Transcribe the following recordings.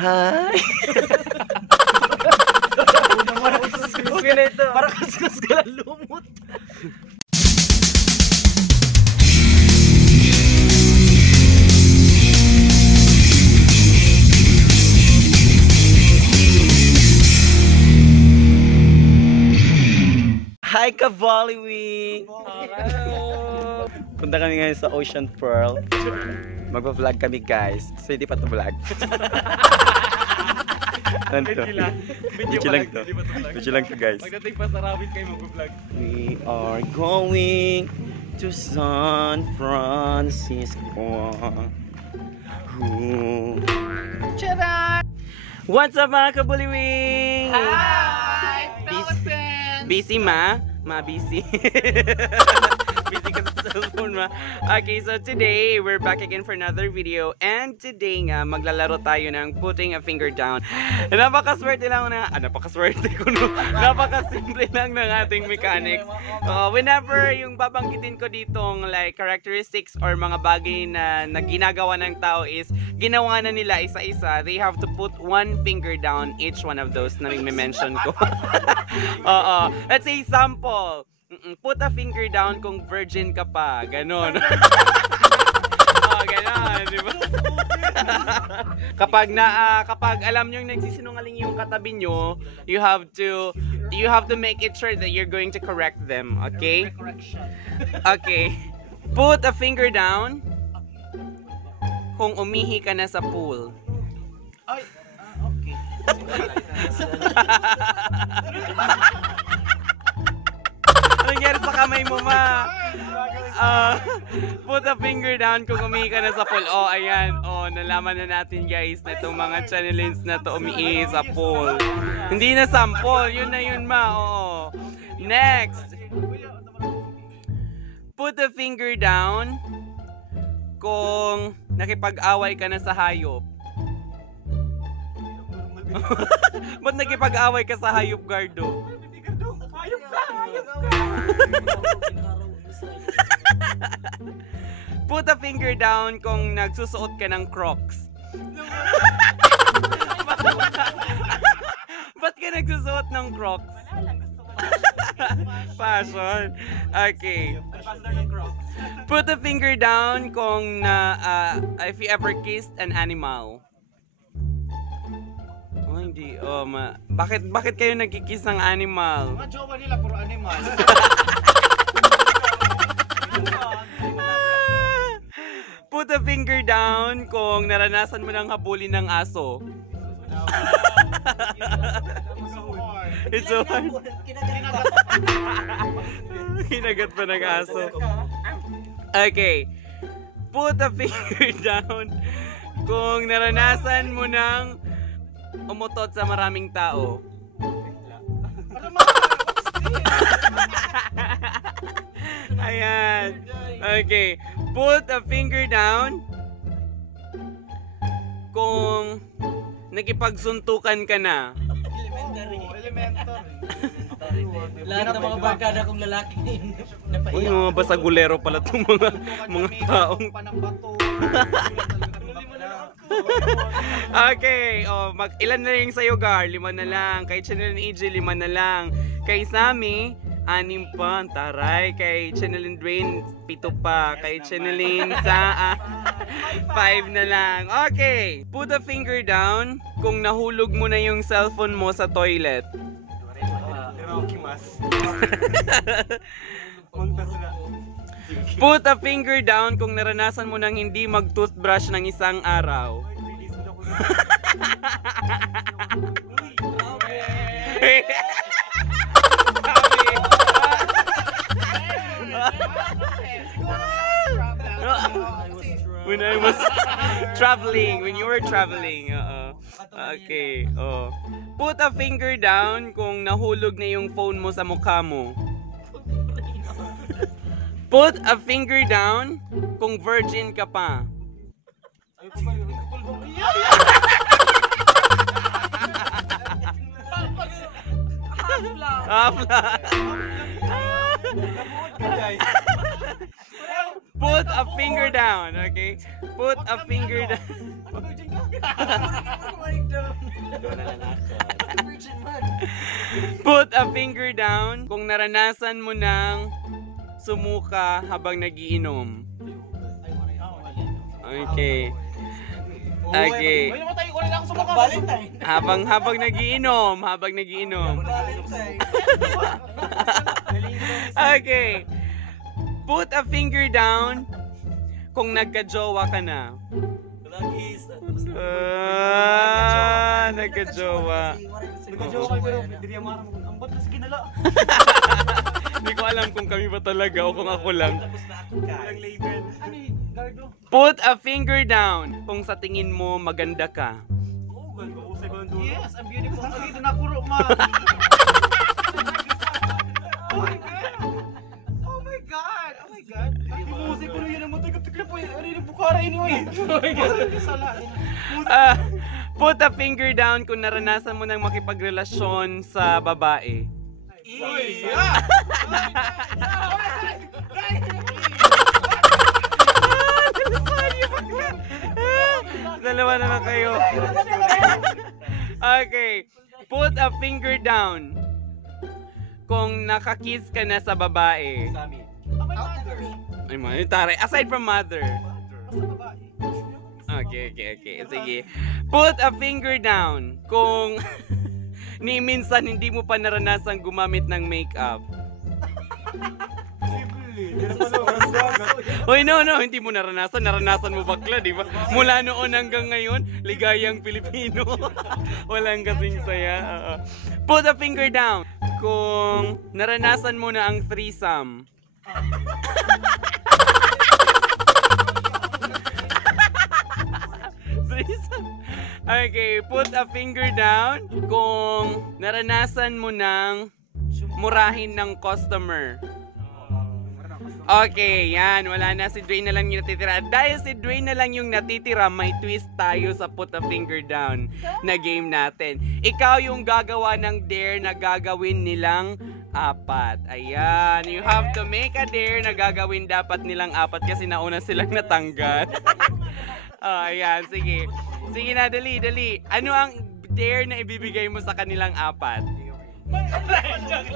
Hi! Para kuskus ka lang lumot. Hi, Kavolleywing! Punta kami ngayon sa Ocean Pearl. Magpa-vlog kami, guys. So, hindi pa ito vlog. Video lang to. Video lang to, guys. Pagdating pa sa Rabbit kayo mag-vlog. We are going to San Francisco. What's up, mga Kavolleywing? Hi! Busy ma? Busy. Busy ka sa cellphone ma. Okay, so today we're back again for another video. And today nga maglalaro tayo ng putting a finger down. Napakaswerte lang na, napakaswerte ko no. Napakasimple lang ng ating mechanics. Whenever yung babanggitin ko ditong like characteristics or mga bagay na ginagawa ng tao is ginawa na nila isa-isa, they have to put one finger down each one of those na mention ko. Let's say sample. Put a finger down kung virgin ka pa. Ganon. Ganon. Diba? kapag alam nyo yung nagsisinungaling yung katabi nyo, you have to make it sure that you're going to correct them. Okay? Okay. Put a finger down kung umihi ka na sa pool. Ay, okay. Nangyari sa kamay mo ma. Put a finger down kung umihi ka na sa pool. Oh, ayan. Oh, nalaman na natin guys na itong mga channelins na to umihi sa pool. Hindi na sample. Yun na yun ma. Oh. Next. Put a finger down kung nakipag-away ka na sa hayop. Ba't nakipag-away ka sa hayop, Gardo? Hayop ka! Put a finger down kung nagsusuot ka ng Crocs. Ba't ka nagsusuot ng Crocs? Fashion. Okay. Put a finger down kung if you ever kissed an animal. Oh, hindi. Oh, bakit kayo nagkikiss ng animal? Mga jowa nila puro animal. Put a finger down kung naranasan mo ng habulin ng aso. It's so hard. Kinagat pa ng aso. Okay. Put a finger down kung naranasan mo ng umutot sa maraming tao. Ayan. Okay. Put a finger down kung nakipagsuntukan ka na. Elementary. Lahat ng mga barkada kong lalaki Uy, mga basagulero pala itong mga taong. Okay, ilan na lang sa'yo, Gar? 5 na lang. Kay Chanel and AJ, 5 na lang. Kay Sammy, 6 pa. Taray. Kay Chanel and Dwayne, 7 pa. Kay Chanelin, 5 na lang. Okay, put a finger down kung nahulog mo na yung cellphone mo sa toilet. Put a finger down kung naranasan mo nang hindi mag-toothbrush ng isang araw. When I was traveling, when you were traveling. Okay, Put a finger down kung nahulog na yung phone mo sa mukha mo. Put a finger down kung virgin ka pa. Put a finger down, okay? Put a finger down. Virgin man. Put a finger down kung naranasan mo ng sumuka habang nagiinom. Okay. Okay. Uy, namatay ko rin ako sa mukha. Valentine. Habang nagiinom. Valentine. Okay. Put a finger down kung nagka-jowa ka na. Nagka-jowa. Nagka-jowa kayo pero hindi niya marang ambot na sige nala. Hindi ko alam kung kami ba talaga o kung ako lang. Walang label. Ano yung gardo? Put a finger down kung sa tingin mo maganda ka. Yes, I'm beautiful. Ay, ito nakuro, ma. Oh my God! Oh my God! Oh my God! Musik ko na yun ang matagap-tagap po. Ano yung bukara anyway? Oh my God! Put a finger down kung naranasan mo nang makipagrelasyon sa babae. Uy! Dalawa na lang kayo. Okay. Put a finger down kung nakakiss ka na sa babae. Ay, tare. Aside from mother. Okay. Sige. Put a finger down kung ni minsan hindi mo pa naranasang gumamit ng makeup. Hoy, no, hindi mo naranasan. Naranasan mo bakla, di ba? Mula noon hanggang ngayon, ligayang Pilipino. Walang kasing saya. Put a finger down kung naranasan mo na ang threesome. Threesome? Okay, put a finger down kung naranasan mo ng murahin ng customer. Okay, yan. Wala na. Si Dwayne na lang yung natitira. Dahil si Dwayne na lang yung natitira, may twist tayo sa put a finger down na game natin. Ikaw yung gagawa ng dare na gagawin nilang apat. Ayan. You have to make a dare na gagawin dapat nilang apat kasi nauna silang natanggal. Oh, ayan. Sige. Sige na, dali. Ano ang dare na ibibigay mo sa kanilang apat? Joke.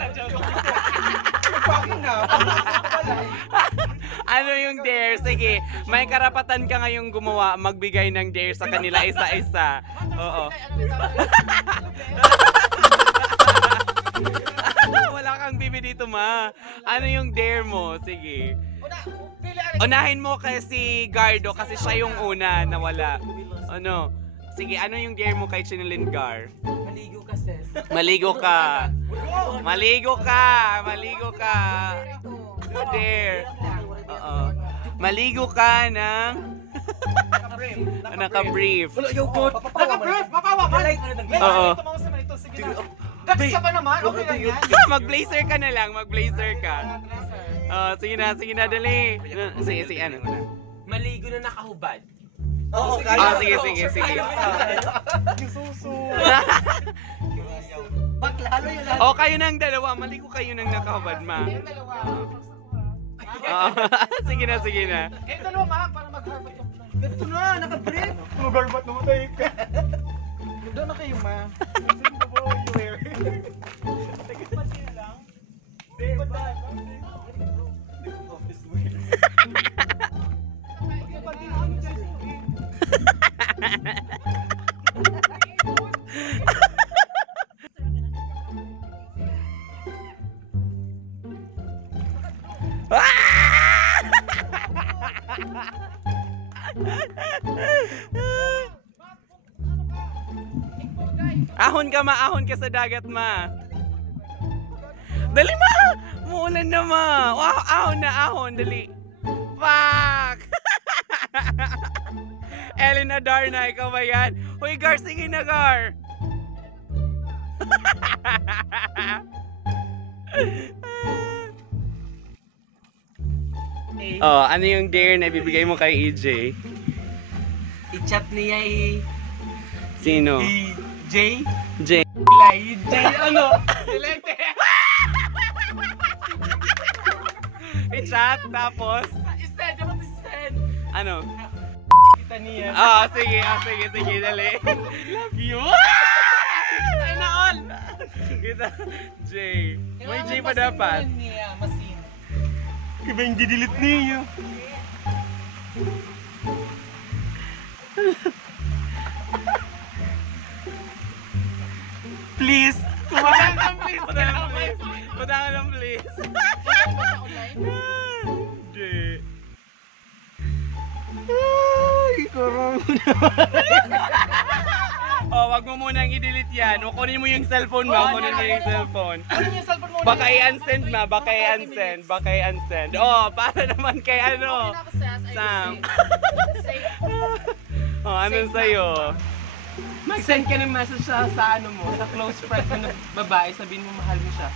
Ano yung dare? Sige, may karapatan ka ngayong gumawa, magbigay ng dare sa kanila isa-isa. Oo. Wala kang bibi dito, ma. Ano yung dare mo? Sige. Unahin mo kay si Gardo kasi siya yung una na wala. Ano? Sige, ano yung dare mo kay Chinilyn Gar? Maligo ka, sis. Maligo ka. Dare. Oo. Maligo ka ng naka-brief. Naka-brief! Mapawa ka! Oo. Tumawas naman ito. Sige na. Gags ka ba naman? Okay lang yan. Mag-blazer ka na lang, sige na, dali. Sige, ano? Maligo na nakahubad. Sige. Yung suso. Baklalo yun lang. O, kayo ng dalawa. Maligo kayo ng nakahubad, ma. Oo. Sige na. Eh, dalawa ma, para mag-harbat yung plan. Ganito na, naka-brief. Mag-harbat na matay ka. Doon na kayo ma. Sino ba you wear? Tigit pa siya lang. Hindi, ba? Office wear. Ahon ka sa dagat, ma. Dali, ma. Muulan na, ma. Wow, ahon, dali. Fuck. Elena Darna, ikaw ba yan? Uy, Gar, sige na, Gar. Oh, ano yung dare na ibibigay mo kay EJ? I-chat niya Sino? J. J. Ano? I-chat, tapos? Isend, dapat isend. Ano? Kita niya. Sige, dali. Love you. Kita, J. May J pa dapat. Niya, masin. Iba yung didelete niyo. Please. Patahan lang please. Patahan please. Patahan lang please. Hindi. Ay, korong Oh, wag mo munang i-delete yan. O, kunin mo yung cellphone mo. Kunin mo yung cellphone. Ano yung cellphone mo? Baka i-unsend ma. Baka i-unsend. Baka i-unsend. Oh, para naman kay ano. Sam. Oh, anong sa'yo? Mag-send ka ng message sa ano mo, sa close friend mo na babae, sabihin mo mahal mo siya.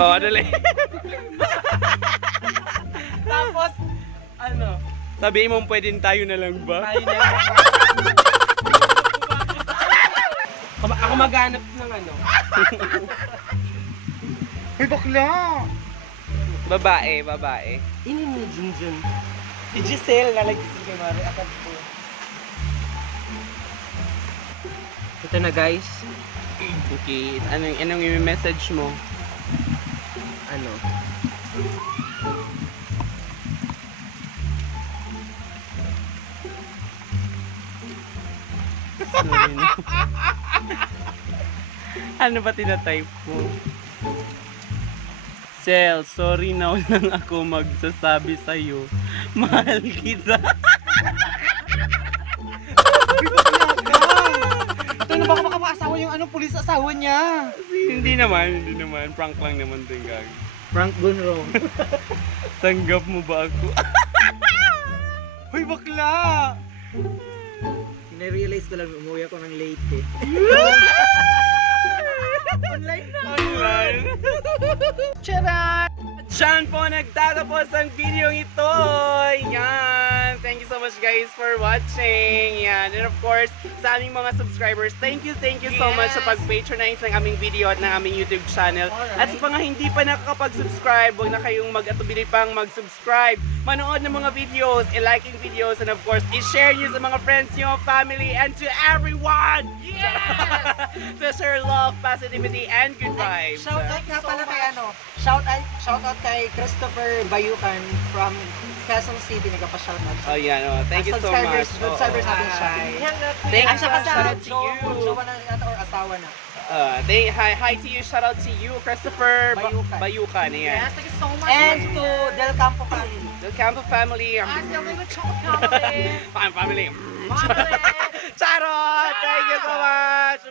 Oh, dali. Tapos, ano, Sabihin mo pwedeng tayo na lang ba? tayo na. Ako maghanap ng ano. Ay, bakla! Babae, babae. Ini ni Junjun. Si Giselle, nalagyan kay Mari. Akad ko. Ito na guys. Okay, anong yung message mo? Ano? Sorry na. Ano ba tinatype mo? Sel, sorry na lang ako magsasabi sa'yo. Mahal kita. Ito na baka makapaasawa yung anong pulis asawa niya. Hindi naman. Prank lang naman din gag. Frank Gunro. Tanggap mo ba ako? Hoy, bakla! Na-realize ko lang, umuwi ako ng late eh. Online na! Online. Charan! Diyan po nagtatapos ang video ito. Yan. Thank you so much guys for watching. Yan. And of course, sa aming mga subscribers, thank you so much sa pag-patronize ng aming video at ng aming YouTube channel. At sa mga hindi pa nakakapag-subscribe, huwag na kayong mag-atubili pang mag-subscribe. Manood ng mga videos, i-liking videos, and of course, i-share nyo sa mga friends nyo, family, and to everyone! Yes! To share love, positivity, and good vibes. Shout out nga pala kay ano, shout out kay Christopher Bayukan from Quezon City, nagpa-shout out. Oh, yan. Oh. Thank you so much. Subscribers natin siya. Thank At you. saka Shout out to jowa you. jowa na yata or asawa na. Hi to you. Shout out to you, Christopher Bayukan. Bayukan. Ayan. Thank you so much. And to Del Campo family. The Campo family. Still with Choco family. Family. Family. Charot! Thank you so much.